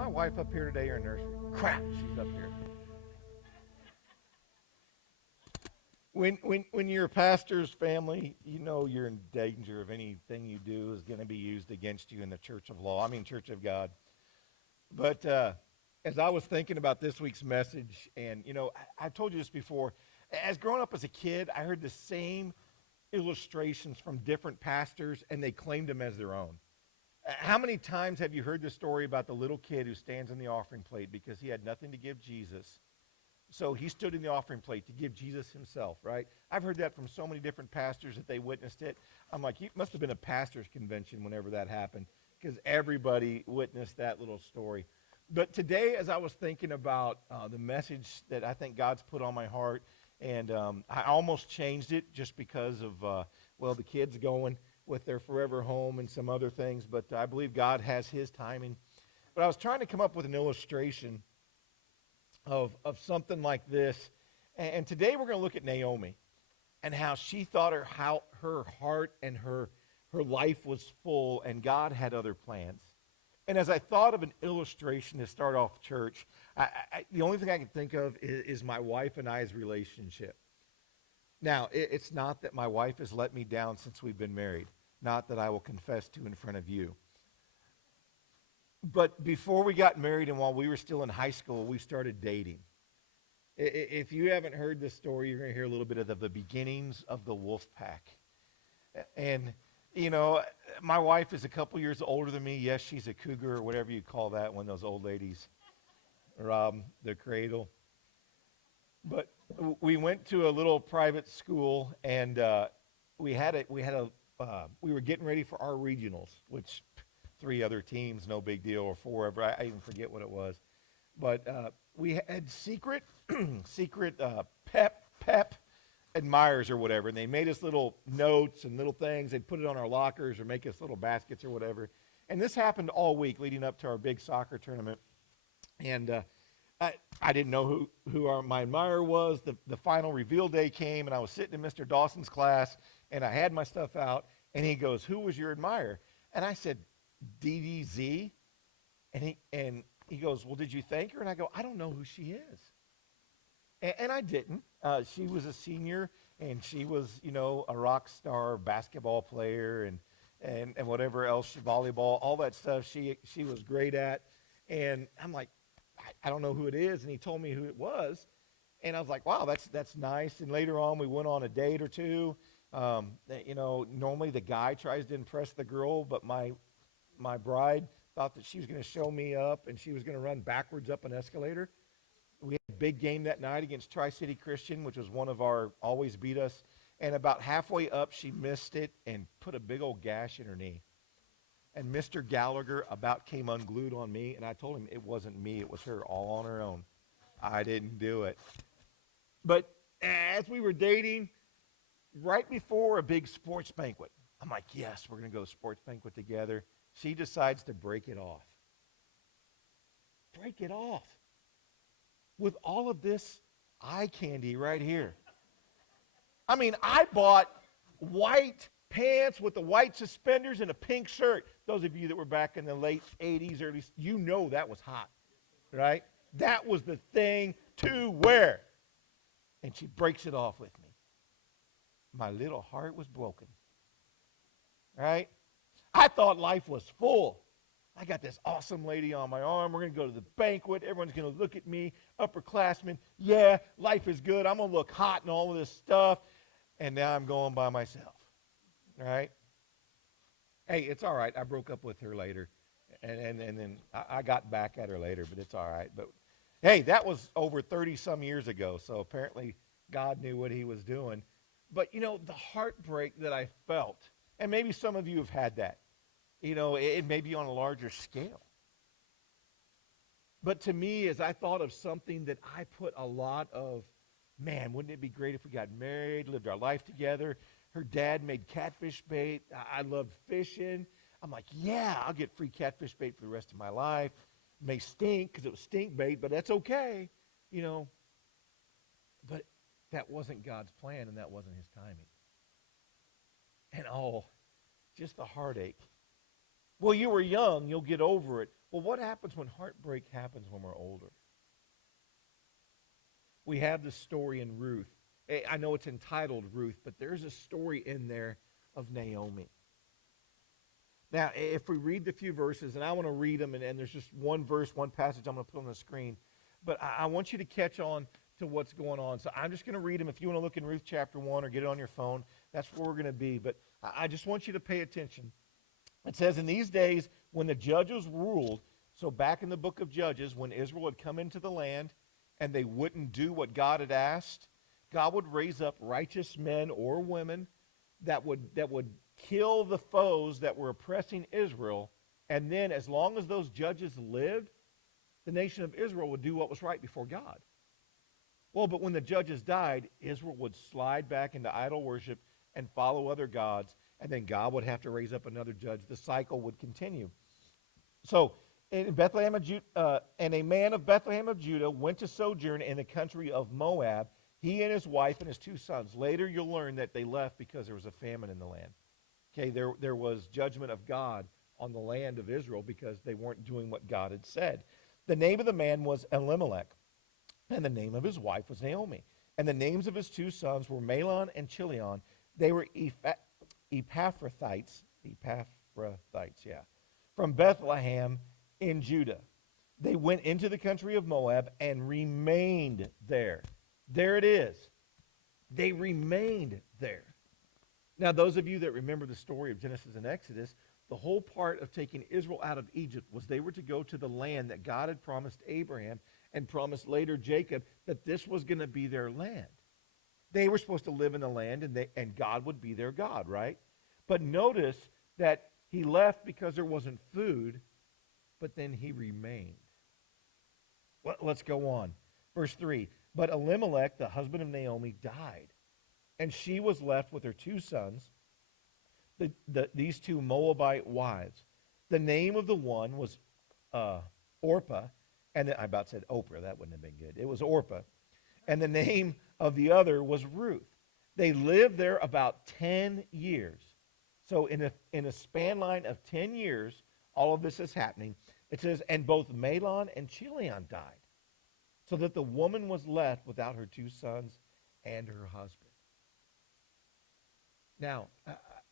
my wife up here today or in nursery? Crap, she's up here. When you're a pastor's family, you know you're in danger of anything you do is going to be used against you in the church of law. I mean, church of God. But as I was thinking about this week's message, and I've told you this before, as growing up as a kid, I heard the same illustrations from different pastors, and they claimed them as their own. How many times have you heard the story about the little kid who stands in the offering plate because he had nothing to give Jesus? So he stood in the offering plate to give Jesus himself, right? I've heard that from so many different pastors that they witnessed it. I'm like, it must have been a pastor's convention whenever that happened because everybody witnessed that little story. But today, as I was thinking about the message that I think God's put on my heart, and I almost changed it just because of, the kids going with their forever home and some other things, but I believe God has his timing. But I was trying to come up with an illustration of something like this. And today we're going to look at Naomi and how she thought how her heart and her life was full and God had other plans. And as I thought of an illustration to start off church, the only thing I can think of is my wife and I's relationship. Now, it's not that my wife has let me down since we've been married, not that I will confess to in front of you. But before we got married and while we were still in high school, we started dating. If you haven't heard this story, you're going to hear a little bit of the beginnings of the Wolff pack. And, my wife is a couple years older than me. Yes, she's a cougar or whatever you call that when those old ladies rob the cradle. But we went to a little private school, and we were getting ready for our regionals, which 3 other teams, no big deal, or 4 ever. I even forget what it was. But we had secret pep admirers or whatever, and they made us little notes and little things. They'd put it on our lockers or make us little baskets or whatever. And this happened all week leading up to our big soccer tournament. And I didn't know who my admirer was. The final reveal day came, and I was sitting in Mr. Dawson's class, and I had my stuff out, and he goes, "Who was your admirer?" And I said, "DDZ." And he goes, "Well, did you thank her?" And I go, "I don't know who she is." And I didn't. She was a senior, and she was, a rock star basketball player and whatever else, volleyball, all that stuff she was great at. And I'm like, I don't know who it is. And he told me who it was. And I was like, wow, that's nice. And later on, we went on a date or two. Normally the guy tries to impress the girl, but my bride thought that she was going to show me up, and she was going to run backwards up an escalator. We had a big game that night against Tri-City Christian, which was one of our always beat us. And about halfway up, she missed it and put a big old gash in her knee. And Mr. Gallagher about came unglued on me, and I told him it wasn't me, it was her, all on her own. I didn't do it. But as we were dating, right before a big sports banquet, I'm like, yes, we're going to go to a sports banquet together. She decides to break it off. Break it off. With all of this eye candy right here. I mean, I bought white pants with the white suspenders and a pink shirt. Those of you that were back in the late 80s, early, that was hot, right? That was the thing to wear. And she breaks it off with me. My little heart was broken, right? I thought life was full. I got this awesome lady on my arm. We're going to go to the banquet. Everyone's going to look at me, upperclassmen. Yeah, life is good. I'm going to look hot and all of this stuff. And now I'm going by myself, all right? Hey, it's all right. I broke up with her later, and then I got back at her later, but it's all right. But, hey, that was over 30-some years ago, so apparently God knew what he was doing. But, the heartbreak that I felt, and maybe some of you have had that. It may be on a larger scale. But to me, as I thought of something that I put a lot of, man, wouldn't it be great if we got married, lived our life together? Her dad made catfish bait. I loved fishing. I'm like, yeah, I'll get free catfish bait for the rest of my life. It may stink because it was stink bait, but that's okay, But that wasn't God's plan, and that wasn't his timing. And just the heartache. Well, you were young, you'll get over it. Well, what happens when heartbreak happens when we're older? We have the story in Ruth. I know it's entitled Ruth, but there's a story in there of Naomi. Now, if we read the few verses, and I want to read them, and there's just one verse, one passage I'm going to put on the screen, but I want you to catch on to what's going on. So I'm just going to read them. If you want to look in Ruth chapter 1 or get it on your phone, that's where we're going to be. But I just want you to pay attention. It says, in these days, when the judges ruled, so back in the book of Judges, when Israel had come into the land and they wouldn't do what God had asked, God would raise up righteous men or women that would kill the foes that were oppressing Israel. And then as long as those judges lived, the nation of Israel would do what was right before God. Well, but when the judges died, Israel would slide back into idol worship and follow other gods, and then God would have to raise up another judge. The cycle would continue. So, in Bethlehem of and a man of Bethlehem of Judah went to sojourn in the country of Moab, he and his wife and his 2 sons. Later, you'll learn that they left because there was a famine in the land. Okay, there was judgment of God on the land of Israel because they weren't doing what God had said. The name of the man was Elimelech, and the name of his wife was Naomi. And the names of his 2 sons were Mahlon and Chilion. They were Epaphrathites, from Bethlehem in Judah. They went into the country of Moab and remained there. There it is. They remained there. Now, those of you that remember the story of Genesis and Exodus, the whole part of taking Israel out of Egypt was they were to go to the land that God had promised Abraham and promised later Jacob that this was going to be their land. They were supposed to live in the land, and God would be their God, right? But notice that he left because there wasn't food, but then he remained. Well, let's go on. Verse 3, but Elimelech, the husband of Naomi, died, and she was left with her 2 sons, these 2 Moabite wives. The name of the one was Orpah, and I about said Oprah. That wouldn't have been good. It was Orpah. And the name of the other was Ruth. They lived there about 10 years. So in a span line of 10 years, all of this is happening. It says, and both Mahlon and Chilion died, so that the woman was left without her 2 sons and her husband. Now,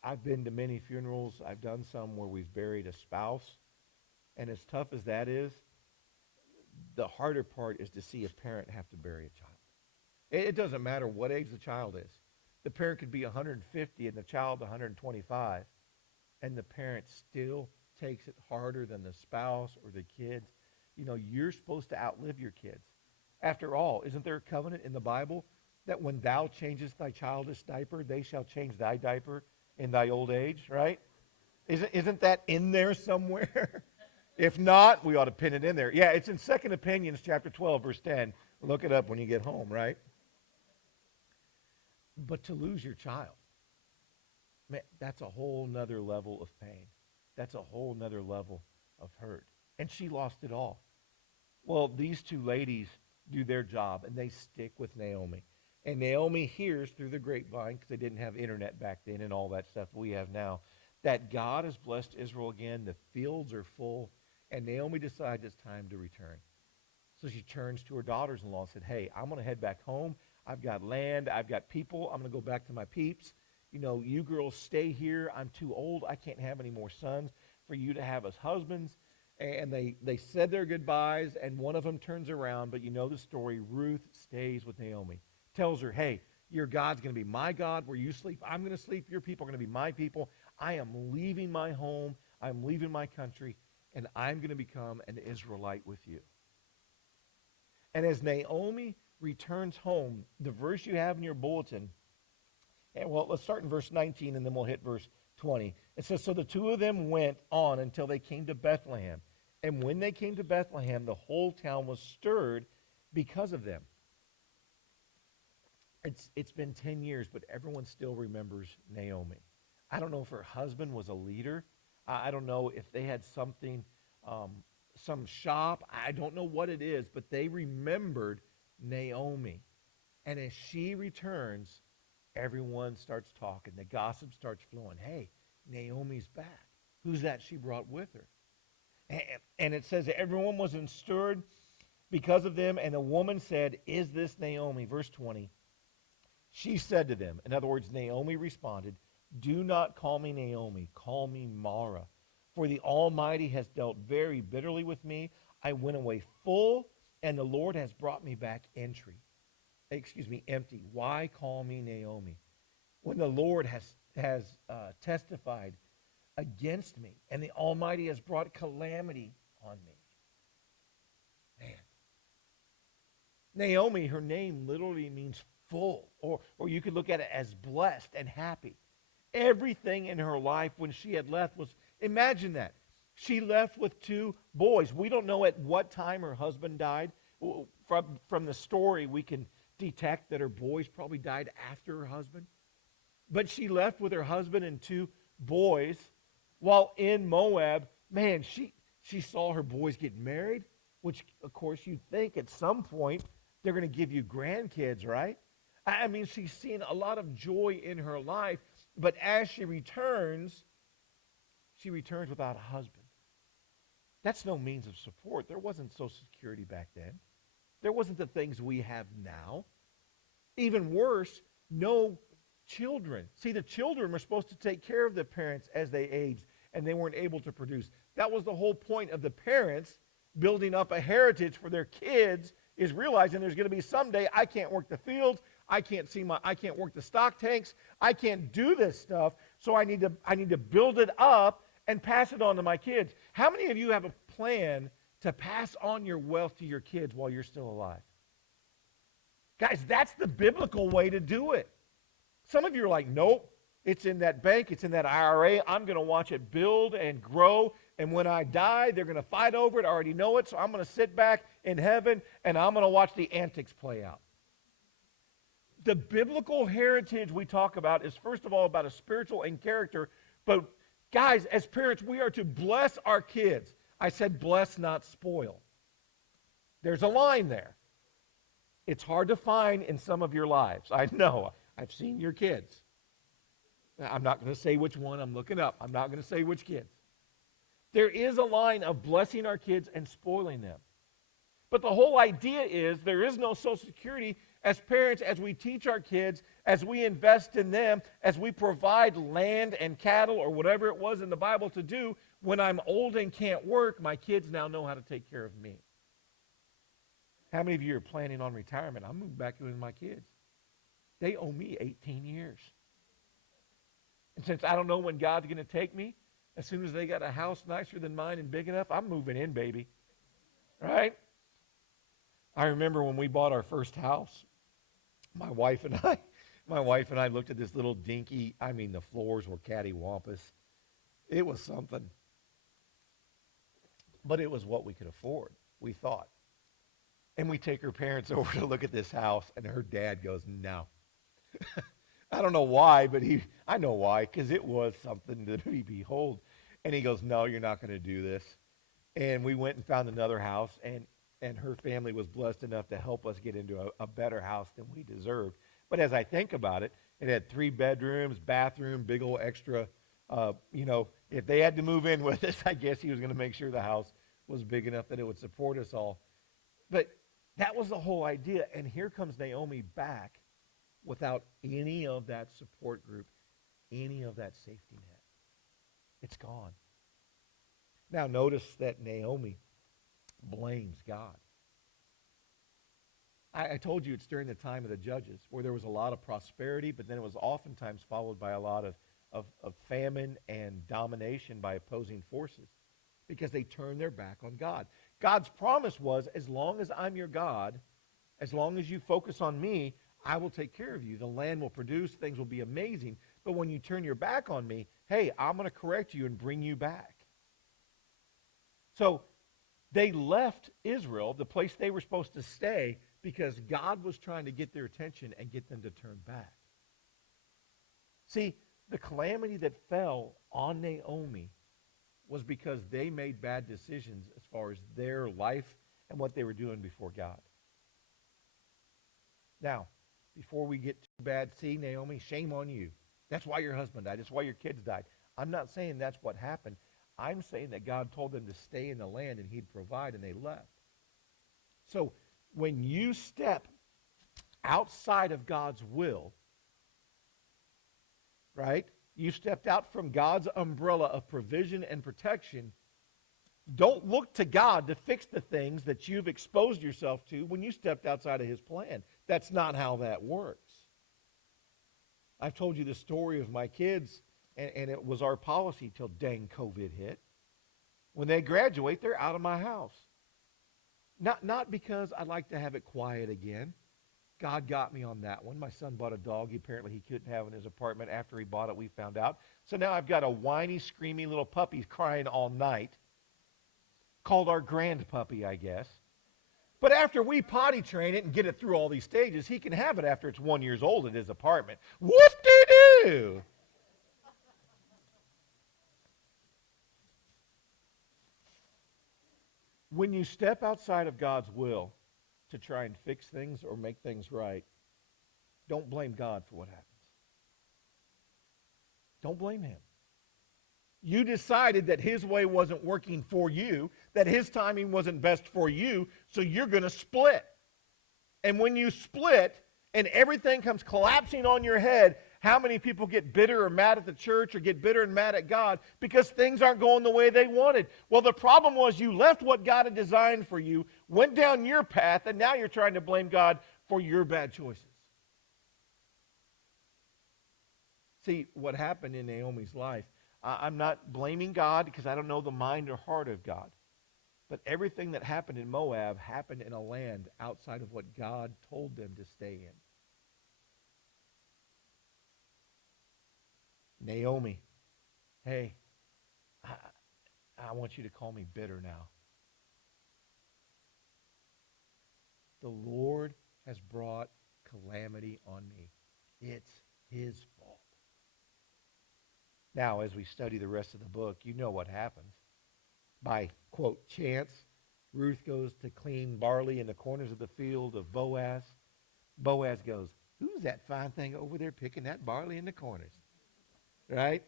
I've been to many funerals. I've done some where we've buried a spouse. And as tough as that is, the harder part is to see a parent have to bury a child. It doesn't matter what age the child is. The parent could be 150 and the child 125, and the parent still takes it harder than the spouse or the kids. You know, you're supposed to outlive your kids. After all, isn't there a covenant in the Bible that when thou changest thy childish diaper, they shall change thy diaper in thy old age, right? Isn't that in there somewhere? If not, we ought to pin it in there. Yeah, it's in 2 Opinions chapter 12, verse 10. Look it up when you get home, right? But to lose your child, man, that's a whole nother level of pain. That's a whole nother level of hurt. And she lost it all. Well, these 2 ladies do their job, and they stick with Naomi. And Naomi hears through the grapevine, because they didn't have internet back then and all that stuff we have now, that God has blessed Israel again. The fields are full. And Naomi decides it's time to return. So she turns to her daughters-in-law and said, hey, I'm going to head back home. I've got land. I've got people. I'm going to go back to my peeps. You know, you girls stay here. I'm too old. I can't have any more sons for you to have as husbands. And they said their goodbyes, and one of them turns around. But you know the story. Ruth stays with Naomi. Tells her, hey, your God's going to be my God. Where you sleep, I'm going to sleep. Your people are going to be my people. I am leaving my home. I'm leaving my country. And I'm going to become an Israelite with you. And as Naomi returns home, the verse you have in your bulletin, and well, let's start in verse 19 and then we'll hit verse 20. It says, so the 2 of them went on until they came to Bethlehem. And when they came to Bethlehem, the whole town was stirred because of them. It's been 10 years, but everyone still remembers Naomi. I don't know if her husband was a leader. I don't know if they had something, some shop. I don't know what it is, but they remembered Naomi. And as she returns, everyone starts talking. The gossip starts flowing. Hey, Naomi's back. Who's that she brought with her? And it says that everyone was stirred because of them. And the woman said, "Is this Naomi?" Verse 20. She said to them, in other words, Naomi responded, "Do not call me Naomi, call me Mara. For the Almighty has dealt very bitterly with me. I went away full, and the Lord has brought me back empty. Why call me Naomi? When the Lord has testified against me, and the Almighty has brought calamity on me." Man. Naomi, her name literally means full, or you could look at it as blessed and happy. Everything in her life when she had left was, imagine that. She left with 2 boys. We don't know at what time her husband died. From the story, we can detect that her boys probably died after her husband. But she left with her husband and 2 boys while in Moab. Man, she saw her boys get married, which, of course, you'd think at some point they're going to give you grandkids, right? I mean, she's seen a lot of joy in her life, but as she returns without a husband. That's no means of support. There wasn't Social Security back then. There wasn't the things we have now. Even worse, no children. See, the children were supposed to take care of the parents as they aged, and they weren't able to produce. That was the whole point of the parents building up a heritage for their kids, is realizing there's going to be someday I can't work the fields, I can't work the stock tanks, I can't do this stuff, so I need to build it up and pass it on to my kids. How many of you have a plan to pass on your wealth to your kids while you're still alive? Guys, that's the biblical way to do it. Some of you are like, nope, it's in that bank, it's in that IRA. I'm going to watch it build and grow, and when I die, they're going to fight over it. I already know it, so I'm going to sit back in heaven, and I'm going to watch the antics play out. The biblical heritage we talk about is, first of all, about a spiritual and character, but guys, as parents, we are to bless our kids. I said bless, not spoil. There's a line there. It's hard to find in some of your lives. I know. I've seen your kids. I'm not going to say which one. I'm looking up. I'm not going to say which kids. There is a line of blessing our kids and spoiling them. But the whole idea is there is no Social Security. As parents, as we teach our kids, as we invest in them, as we provide land and cattle or whatever it was in the Bible to do, when I'm old and can't work, my kids now know how to take care of me. How many of you are planning on retirement? I'm moving back in with my kids. They owe me 18 years. And since I don't know when God's going to take me, as soon as they got a house nicer than mine and big enough, I'm moving in, baby. Right? I remember when we bought our first house, my wife and I looked at this little dinky, the floors were cattywampus. It was something. But it was what we could afford, we thought. And we take her parents over to look at this house, and her dad goes, no. I don't know why, but I know why, because it was something to behold. And he goes, no, you're not going to do this. And we went and found another house, and her family was blessed enough to help us get into a better house than we deserved. But as I think about it, it had 3 bedrooms, bathroom, big old extra. If they had to move in with us, I guess he was going to make sure the house was big enough that it would support us all. But that was the whole idea. And here comes Naomi back without any of that support group, any of that safety net. It's gone. Now notice that Naomi blames God. I told you it's during the time of the Judges where there was a lot of prosperity, but then it was oftentimes followed by a lot of famine and domination by opposing forces because they turned their back on God. God's promise was, as long as I'm your God, as long as you focus on me, I will take care of you. The land will produce, things will be amazing. But when you turn your back on me, hey, I'm going to correct you and bring you back. So they left Israel, the place they were supposed to stay, because God was trying to get their attention and get them to turn back. See, the calamity that fell on Naomi was because they made bad decisions as far as their life and what they were doing before God. Now, before we get too bad, see, Naomi, shame on you. That's why your husband died. That's why your kids died. I'm not saying that's what happened. I'm saying that God told them to stay in the land and he'd provide, and they left. So when you step outside of God's will, right? You stepped out from God's umbrella of provision and protection. Don't look to God to fix the things that you've exposed yourself to when you stepped outside of his plan. That's not how that works. I've told you the story of my kids, and it was our policy till dang COVID hit. When they graduate, they're out of my house. Not because I'd like to have it quiet again. God got me on that one. My son bought a dog apparently he couldn't have in his apartment. After he bought it, we found out. So now I've got a whiny, screamy little puppy crying all night, called our grand puppy, I guess. But after we potty train it and get it through all these stages, he can have it after it's 1 year old in his apartment. Whoop-de-doo! When you step outside of God's will to try and fix things or make things right, don't blame God for what happens. Don't blame him. You decided that his way wasn't working for you, that his timing wasn't best for you, so you're going to split. And when you split and everything comes collapsing on your head, how many people get bitter or mad at the church or get bitter and mad at God because things aren't going the way they wanted? Well, the problem was you left what God had designed for you, went down your path, and now you're trying to blame God for your bad choices. See, what happened in Naomi's life, I'm not blaming God because I don't know the mind or heart of God. But everything that happened in Moab happened in a land outside of what God told them to stay in. Naomi, hey, I want you to call me bitter now. The Lord has brought calamity on me. It's his fault. Now, as we study the rest of the book, you know what happens. By, quote, chance, Ruth goes to clean barley in the corners of the field of Boaz. Boaz goes, who's that fine thing over there picking that barley in the corners? Right?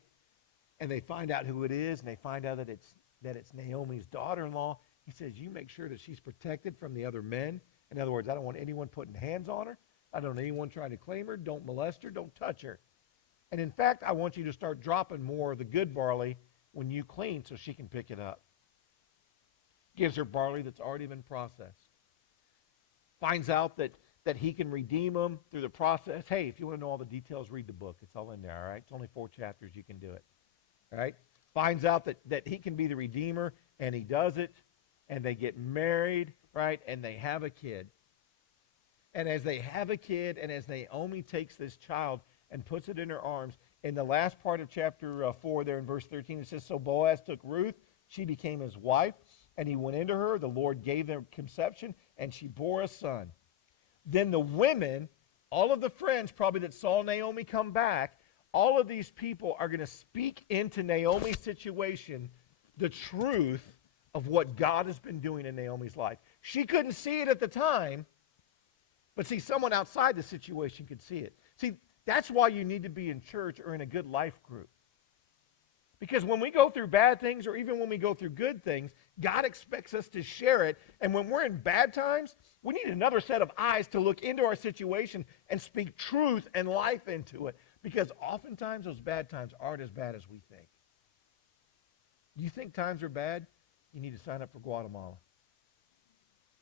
And they find out who it is, and they find out that it's Naomi's daughter-in-law. He says, you make sure that she's protected from the other men. In other words, I don't want anyone putting hands on her. I don't want anyone trying to claim her. Don't molest her. Don't touch her. And in fact, I want you to start dropping more of the good barley when you clean so she can pick it up. Gives her barley that's already been processed. Finds out that he can redeem them through the process. Hey, if you want to know all the details, read the book. It's all in there, all right? It's only 4 chapters. You can do it, all right? Finds out that he can be the redeemer, and he does it, and they get married, right? And they have a kid. And as they have a kid, and as Naomi takes this child and puts it in her arms, in the last part of chapter 4 there in verse 13, it says, so Boaz took Ruth, she became his wife, and he went into her. The Lord gave them conception, and she bore a son. Then the women, all of the friends probably that saw Naomi come back, all of these people are going to speak into Naomi's situation the truth of what God has been doing in Naomi's life. She couldn't see it at the time, but see, someone outside the situation could see it. See, that's why you need to be in church or in a good life group. Because when we go through bad things, or even when we go through good things, God expects us to share it. And when we're in bad times, we need another set of eyes to look into our situation and speak truth and life into it. Because oftentimes those bad times aren't as bad as we think. You think times are bad? You need to sign up for Guatemala.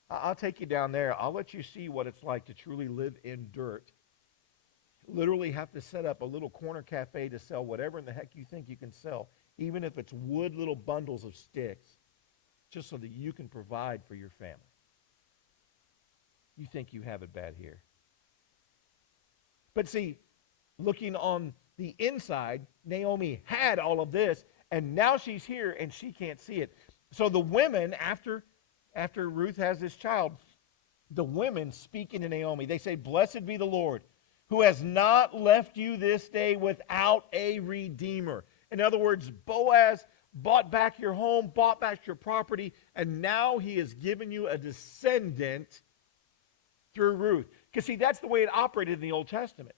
I'll take you down there. I'll let you see what it's like to truly live in dirt. Literally have to set up a little corner cafe to sell whatever in the heck you think you can sell, even if it's wood little bundles of sticks, just so that you can provide for your family. You think you have it bad here. But see, looking on the inside, Naomi had all of this, and now she's here and she can't see it. So the women, after Ruth has this child, the women speaking to Naomi, they say, blessed be the Lord, who has not left you this day without a redeemer. In other words, Boaz bought back your home, bought back your property, and now he has given you a descendant through Ruth. Because see, that's the way it operated in the Old Testament.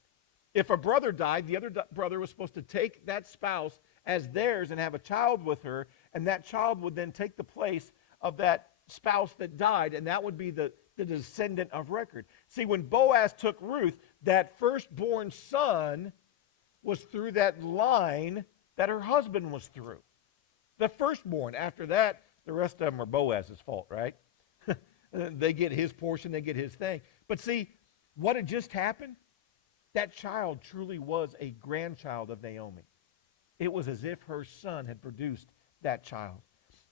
If a brother died, the other brother was supposed to take that spouse as theirs and have a child with her, And that child would then take the place of that spouse that died, and that would be the descendant of record. See, when Boaz took Ruth, that firstborn son was through that line that her husband was through. The firstborn. After that, the rest of them are Boaz's fault, right? They get his portion, they get his thing. But see, what had just happened? That child truly was a grandchild of Naomi. It was as if her son had produced that child.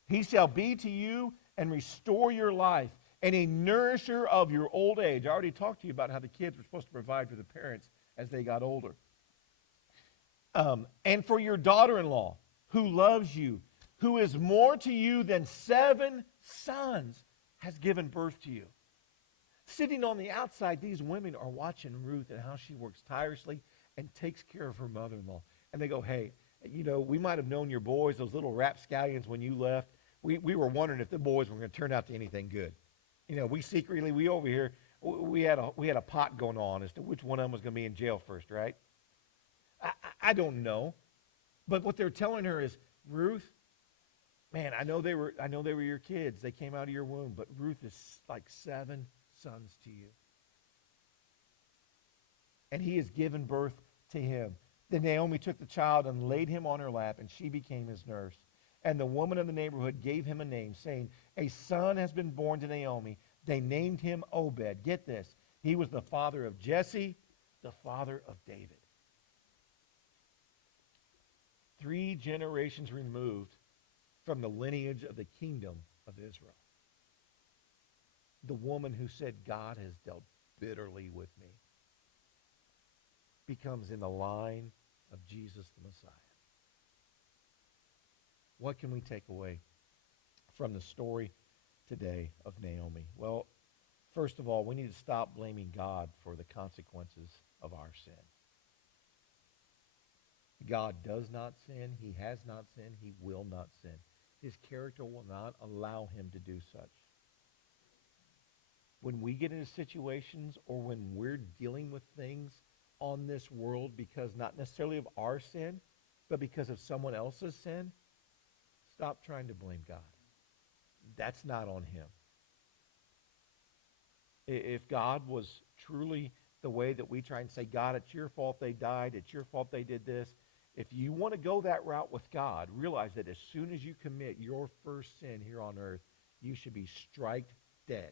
He shall be to you and restore your life, and a nourisher of your old age. I already talked to you about how the kids were supposed to provide for the parents as they got older. And for your daughter-in-law, who loves you, who is more to you than 7 sons, has given birth to you. Sitting on the outside, these women are watching Ruth and how she works tirelessly and takes care of her mother-in-law. And they go, hey, we might have known your boys, those little rapscallions, when you left. We were wondering if the boys were going to turn out to anything good. We over here, we had a pot going on as to which one of them was going to be in jail first, right? I don't know. But what they're telling her is, Ruth, man, I know they were your kids. They came out of your womb, but Ruth is like 7 sons to you. And he has given birth to him. Then Naomi took the child and laid him on her lap, and she became his nurse. And the woman of the neighborhood gave him a name, saying, a son has been born to Naomi. They named him Obed. Get this. He was the father of Jesse, the father of David. 3 generations removed from the lineage of the kingdom of Israel. The woman who said, God has dealt bitterly with me, becomes in the line of Jesus the Messiah. What can we take away from the story today of Naomi? Well, first of all, we need to stop blaming God for the consequences of our sin. God does not sin. He has not sinned. He will not sin. His character will not allow him to do such. When we get into situations or when we're dealing with things on this world because not necessarily of our sin, but because of someone else's sin, stop trying to blame God. That's not on him. If God was truly the way that we try and say, God, it's your fault they died, it's your fault they did this, if you want to go that route with God, realize that as soon as you commit your first sin here on earth, you should be striked dead.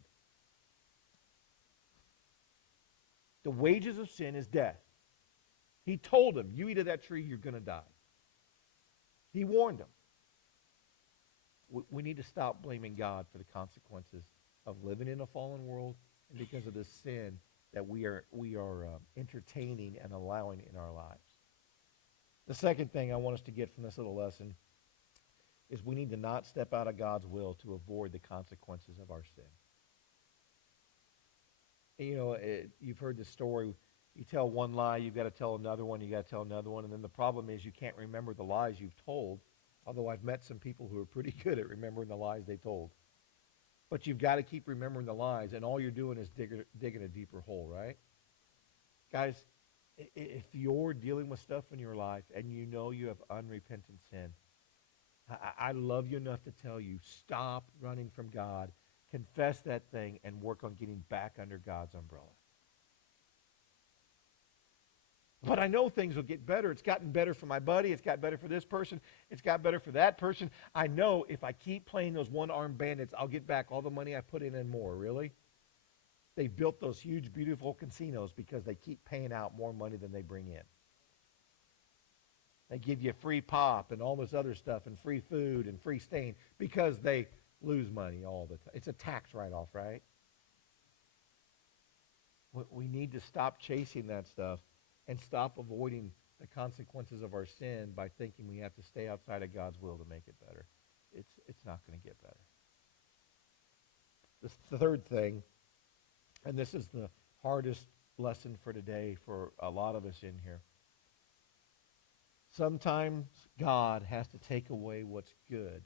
The wages of sin is death. He told him, you eat of that tree, you're going to die. He warned him. We need to stop blaming God for the consequences of living in a fallen world and because of the sin that we are entertaining and allowing in our lives. The second thing I want us to get from this little lesson is we need to not step out of God's will to avoid the consequences of our sin. You've heard this story. You tell one lie, you've got to tell another one, you got to tell another one, and then the problem is you can't remember the lies you've told, although I've met some people who are pretty good at remembering the lies they told. But you've got to keep remembering the lies, and all you're doing is digging a deeper hole, right? Guys, if you're dealing with stuff in your life and you know you have unrepentant sin, I love you enough to tell you, stop running from God, confess that thing, and work on getting back under God's umbrella. But I know things will get better. It's gotten better for my buddy. It's got better for this person. It's got better for that person. I know if I keep playing those one-armed bandits, I'll get back all the money I put in and more. Really? They built those huge, beautiful casinos because they keep paying out more money than they bring in. They give you free pop and all this other stuff and free food and free staying because they lose money all the time. It's a tax write-off, right? We need to stop chasing that stuff and stop avoiding the consequences of our sin by thinking we have to stay outside of God's will to make it better. It's not going to get better. The third thing, and this is the hardest lesson for today for a lot of us in here. Sometimes God has to take away what's good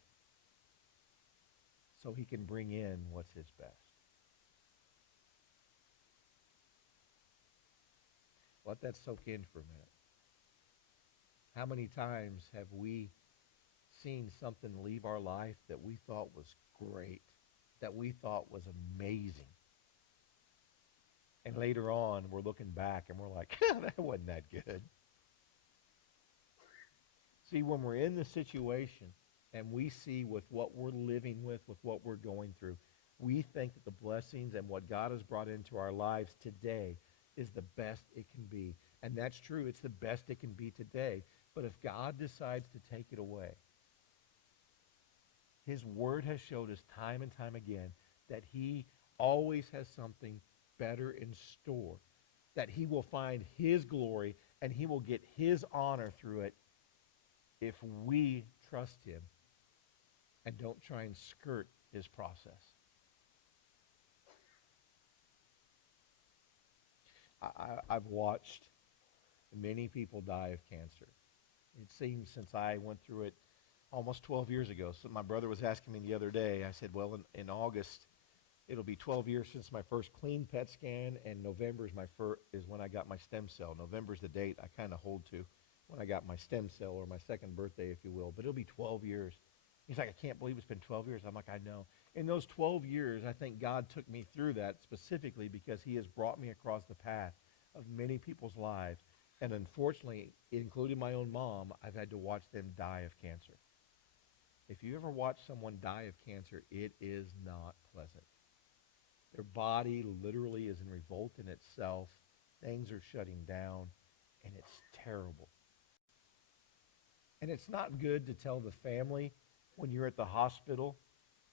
so he can bring in what's his best. Let that soak in for a minute. How many times have we seen something leave our life that we thought was great, that we thought was amazing. And later on, we're looking back and we're like, that wasn't that good. See, when we're in the situation and we see with what we're living with what we're going through, we think that the blessings and what God has brought into our lives today is the best it can be. And that's true. It's the best it can be today. But if God decides to take it away, his word has showed us time and time again that he always has something better in store, that he will find his glory and he will get his honor through it if we trust him and don't try and skirt his process. I've watched many people die of cancer. It seems since I went through it almost 12 years ago. So my brother was asking me the other day. I said, well, in August, it'll be 12 years since my first clean PET scan, and November is when I got my stem cell. November's the date I kind of hold to when I got my stem cell, or my second birthday, if you will. But it'll be 12 years. He's like, I can't believe it's been 12 years. I'm like, I know. In those 12 years, I think God took me through that specifically because he has brought me across the path of many people's lives. And unfortunately, including my own mom, I've had to watch them die of cancer. If you ever watch someone die of cancer, it is not pleasant. Their body literally is in revolt in itself. Things are shutting down, and it's terrible. And it's not good to tell the family when you're at the hospital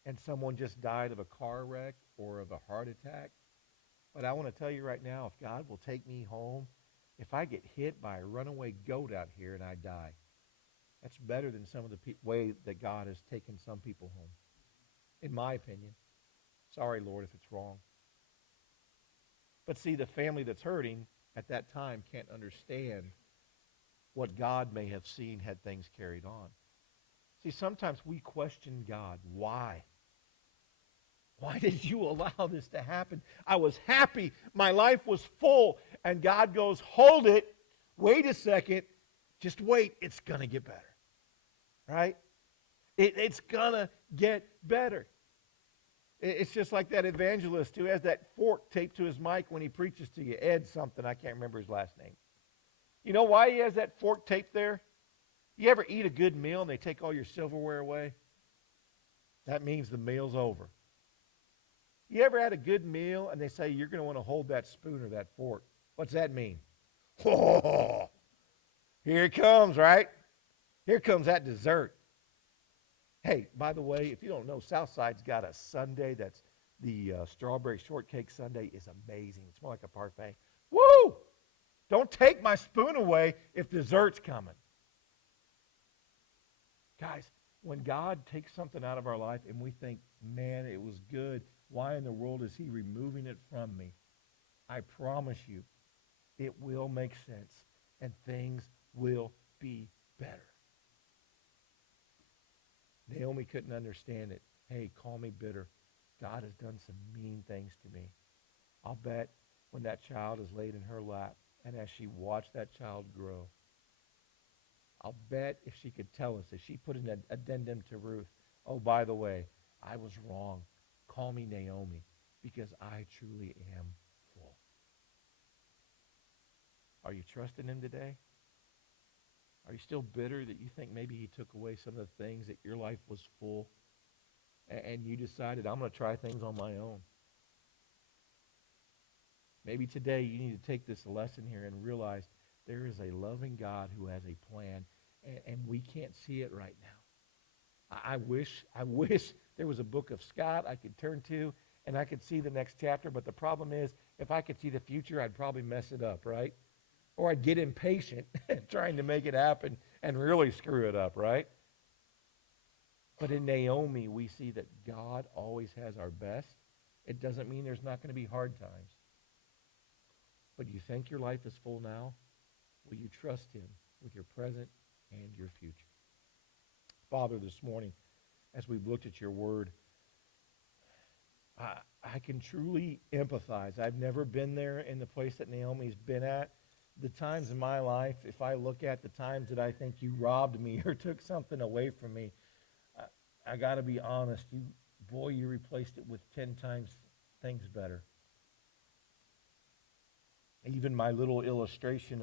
and someone just died of a car wreck or of a heart attack. But I want to tell you right now, if God will take me home, if I get hit by a runaway goat out here and I die, that's better than some of the way that God has taken some people home, in my opinion. Sorry, Lord, if it's wrong. But see, the family that's hurting at that time can't understand what God may have seen had things carried on. See, sometimes we question God. Why? Why did you allow this to happen? I was happy. My life was full. And God goes, hold it. Wait a second. Just wait. It's going to get better. Right? It's going to get better. It's just like that evangelist who has that fork taped to his mic when he preaches to you. Ed something. I can't remember his last name. You know why he has that fork taped there? You ever eat a good meal and they take all your silverware away? That means the meal's over. You ever had a good meal and they say you're going to want to hold that spoon or that fork? What's that mean? Oh, here it comes, right? Here comes that dessert. Hey, by the way, if you don't know, Southside's got a sundae that's the strawberry shortcake sundae is amazing. It's more like a parfait. Woo! Don't take my spoon away if dessert's coming. Guys, when God takes something out of our life and we think, man, it was good, why in the world is he removing it from me? I promise you, it will make sense and things will be better. Naomi couldn't understand it. Hey, call me bitter. God has done some mean things to me. I'll bet when that child is laid in her lap and as she watched that child grow, I'll bet if she could tell us, if she put an addendum to Ruth, oh, by the way, I was wrong. Call me Naomi because I truly am full. Are you trusting him today? Are you still bitter that you think maybe he took away some of the things that your life was full and you decided, I'm going to try things on my own? Maybe today you need to take this lesson here and realize there is a loving God who has a plan, and we can't see it right now. I wish there was a book of Scott I could turn to and I could see the next chapter, but the problem is if I could see the future, I'd probably mess it up, right? Or I'd get impatient trying to make it happen and really screw it up, right? But in Naomi, we see that God always has our best. It doesn't mean there's not going to be hard times. But you think your life is full now? Will you trust him with your present and your future? Father, this morning, as we've looked at your word, I can truly empathize. I've never been there in the place that Naomi's been at. The times in my life, if I look at the times that I think you robbed me or took something away from me, I got to be honest, you replaced it with 10 times things better. Even my little illustration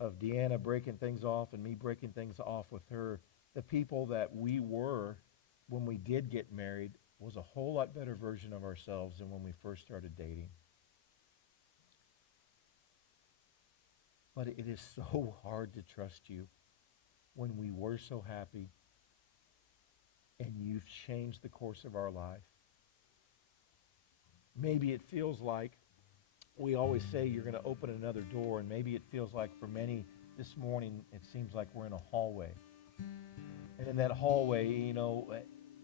of Deanna breaking things off and me breaking things off with her, the people that we were when we did get married was a whole lot better version of ourselves than when we first started dating. But it is so hard to trust you when we were so happy and you've changed the course of our life. Maybe it feels like we always say you're going to open another door, and maybe it feels like for many this morning it seems like we're in a hallway. And in that hallway,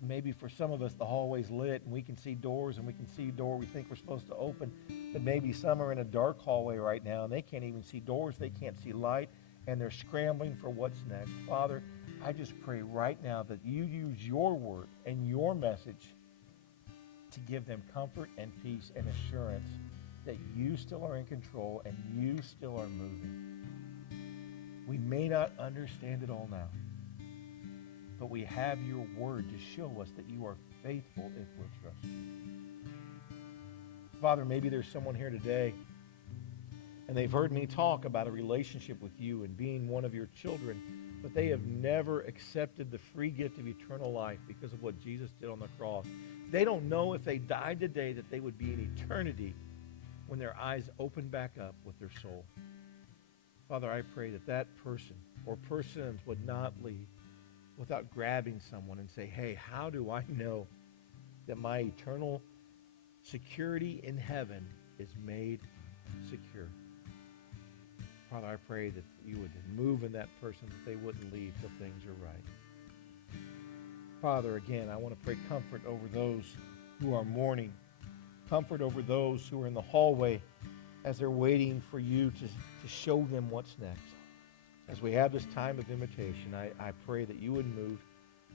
maybe for some of us the hallway's lit and we can see doors and we can see a door we think we're supposed to open, but maybe some are in a dark hallway right now and they can't even see doors, they can't see light, and they're scrambling for what's next. Father, I just pray right now that you use your word and your message to give them comfort and peace and assurance that you still are in control and you still are moving. We may not understand it all now, but we have your word to show us that you are faithful if we'll trust you. Father, maybe there's someone here today and they've heard me talk about a relationship with you and being one of your children, but they have never accepted the free gift of eternal life because of what Jesus did on the cross. They don't know if they died today that they would be in eternity when their eyes open back up with their soul. Father, I pray that that person or persons would not leave without grabbing someone and say, hey, how do I know that my eternal security in heaven is made secure? Father, I pray that you would move in that person, that they wouldn't leave till things are right. Father, again, I want to pray comfort over those who are mourning, comfort over those who are in the hallway as they're waiting for you to show them what's next. As we have this time of invitation, I pray that you would move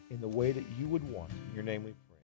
in the way that you would want. In your name we pray.